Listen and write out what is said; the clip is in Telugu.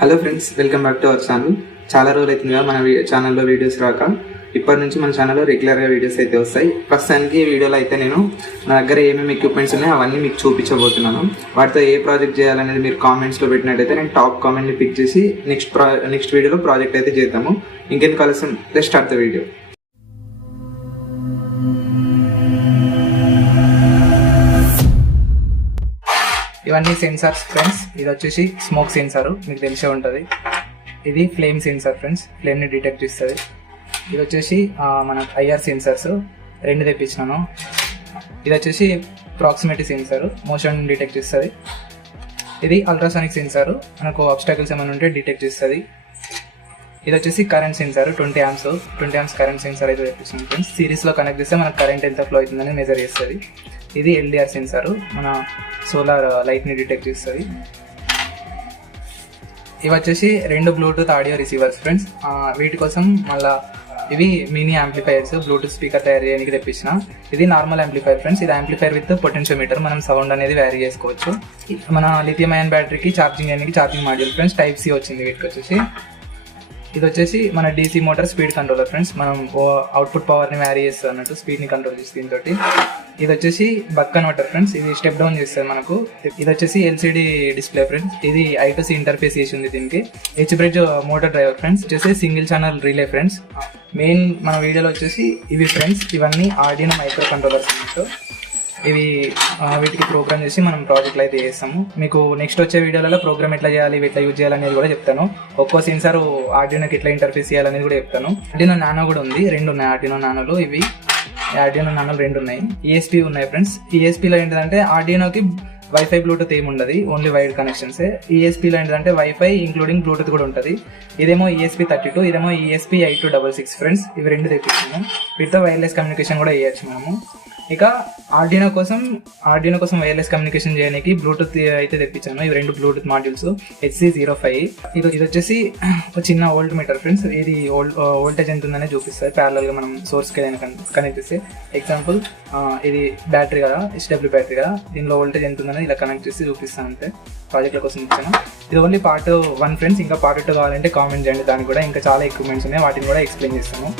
Hello friends, welcome back to our channel. చాలా రోజులు అవుతుంది కదా మన ఛానల్లో వీడియోస్ రాక. ఇప్పటి నుంచి మన ఛానల్లో రెగ్యులర్గా వీడియోస్ అయితే వస్తాయి. ప్రస్తుతానికి ఈ వీడియోలో అయితే నేను నా దగ్గర ఏమేమి ఎక్విప్మెంట్స్ ఉన్నాయో అవన్నీ మీకు చూపించబోతున్నాను. వాటితో ఏ ప్రాజెక్ట్ చేయాలనేది మీరు కామెంట్స్లో పెట్టినట్టయితే నేను టాప్ కామెంట్ని పిక్ చేసి నెక్స్ట్ వీడియోలో ప్రాజెక్ట్ అయితే చేద్దాము. ఇంకెందుకు ఆలస్యం, లెట్స్ స్టార్ట్ ద వీడియో. ఇవన్నీ సెన్సార్స్ ఫ్రెండ్స్. ఇది వచ్చేసి స్మోక్ సెన్సార్, మీకు తెలిసే ఉంటుంది. ఇది ఫ్లేమ్ సెన్సార్ ఫ్రెండ్స్, ఫ్లేమ్ని డిటెక్ట్ చేస్తుంది. ఇది వచ్చేసి మన ఐఆర్ సెన్సార్స్ రెండు తెప్పించినాను. ఇది వచ్చేసి ప్రాక్సిమిటీ సెన్సార్, మోషన్ డిటెక్ట్ చేస్తుంది. ఇది అల్ట్రాసానిక్ సెన్సార్, మనకు అబ్స్టాకిల్స్ ఏమైనా ఉంటే డిటెక్ట్ చేస్తుంది. ఇది వచ్చేసి current sensor, 20 amps current sensor అయితే తెప్పించినాను ఫ్రెండ్స్. సిరీస్లో కనెక్ట్ చేస్తే మనకు కరెంట్ ఎంత ఫ్లో అవుతుందని మెజర్ చేస్తుంది. ఇది ఎల్డిఆర్ సెన్సార్, మన సోలార్ లైట్ని డిటెక్ట్ చేస్తుంది. ఇవి వచ్చేసి 2 బ్లూటూత్ ఆడియో రిసీవర్స్ ఫ్రెండ్స్. వీటి కోసం మళ్ళీ ఇవి మినీ యాంప్లిఫైర్స్, బ్లూటూత్ స్పీకర్ తయారు చేయడానికి తెప్పించిన. ఇది నార్మల్ యాంప్లిఫైర్ ఫ్రెండ్స్. ఇది యాంప్లిఫైర్ విత్ పొటెన్షియోమీటర్, మనం సౌండ్ అనేది వ్యారీ చేసుకోవచ్చు. మన లిథియం అయాన్ బ్యాటరీకి ఛార్జింగ్ చేయడానికి charging module friends, type C వచ్చింది వీటికి వచ్చేసి. ఇది వచ్చేసి మన DC motor speed controller friends, మనం అవుట్పుట్ పవర్ని వ్యారీ చేస్తుంది అన్నట్టు, స్పీడ్ని కంట్రోల్ చేస్తుంది దీంతో. ఇది వచ్చేసి బక్ కన్వర్టర్ ఫ్రెండ్స్, ఇది స్టెప్ డౌన్ చేస్తుంది మనకు. ఇది వచ్చేసి ఎల్సిడి డిస్ప్లే ఫ్రెండ్స్, ఇది I2C ఇంటర్ఫేస్ చేసి ఉంది దీనికి. H bridge motor driver friends, వచ్చేసి single channel relay friends. Main మన వీడియోలో వచ్చేసి ఇవి ఫ్రెండ్స్, ఇవన్నీ ఆర్డినో మైక్రో కంట్రోలర్స్ అన్నట్టు. ఇవి వీటికి ప్రోగ్రామ్ చేసి మనం ప్రాజెక్ట్లో అయితే చేస్తాము. మీకు నెక్స్ట్ వచ్చే వీడియోలలో ప్రోగ్రామ్ ఎట్లా చేయాలి, ఎట్లా యూజ్ చేయాలనేది కూడా చెప్తాను. ఒక్కో సెన్సార్ ఆర్డినోకి ఎట్లా ఇంటర్ఫేస్ చేయాలనేది కూడా చెప్తాను. ఆర్డినో నానో కూడా ఉంది, 2 ఉన్నాయి ఆర్డినో నానోలు. ఇవి ఆర్డినో నానోలు 2 ఉన్నాయి. ఈఎస్పీ ఉన్నాయి ఫ్రెండ్స్. ఈఎస్పీలో ఏంటంటే ఆర్డినోకి వైఫై బ్లూటూత్ ఏమి ఉండదు, ఓన్లీ వైర్డ్ కనెక్షన్సే. ఈఎస్పీలో ఏంటంటే వైఫై ఇంక్లూడింగ్ బ్లూటూత్ కూడా ఉంటుంది. ఇదేమో ESP32, ఇదేమో ESP8266 ఫ్రెండ్స్. ఇవి 2 తెప్పించాము. వీటితో వైర్లెస్ కమ్యూనికేషన్ కూడా చేయొచ్చు మనము. ఇక ఆర్డినో కోసం వైర్లెస్ కమ్యూనికేషన్ చేయడానికి బ్లూటూత్ అయితే తెప్పించాను. ఇవి 2 బ్లూటూత్ మాడ్యూల్స్, HC05. ఇది వచ్చేసి ఒక చిన్న వోల్ట్ మీటర్ ఫ్రెండ్స్. ఇది వోల్టేజ్ ఎంత ఉందనే చూపిస్తుంది ప్యారలల్గా మనం సోర్స్కి ఏదైనా కనెక్ట్ చేస్తే. ఎగ్జాంపుల్ ఇది బ్యాటరీ కదా, HW బ్యాటరీ కదా, దీనిలో వోల్టేజ్ ఎంత ఉందని ఇలా కనెక్ట్ చేసి చూపిస్తాను అంతే. ప్రాజెక్ట్ల కోసం ఇచ్చాను. ఇది ఓన్లీ పార్ట్ 1 ఫ్రెండ్స్. ఇంకా పార్ట్ 2 కావాలంటే కామెంట్ చేయండి, దానికి కూడా ఇంకా చాలా ఎక్విప్మెంట్స్ ఉన్నాయి, వాటిని కూడా ఎక్స్ప్లెయిన్ చేస్తాను.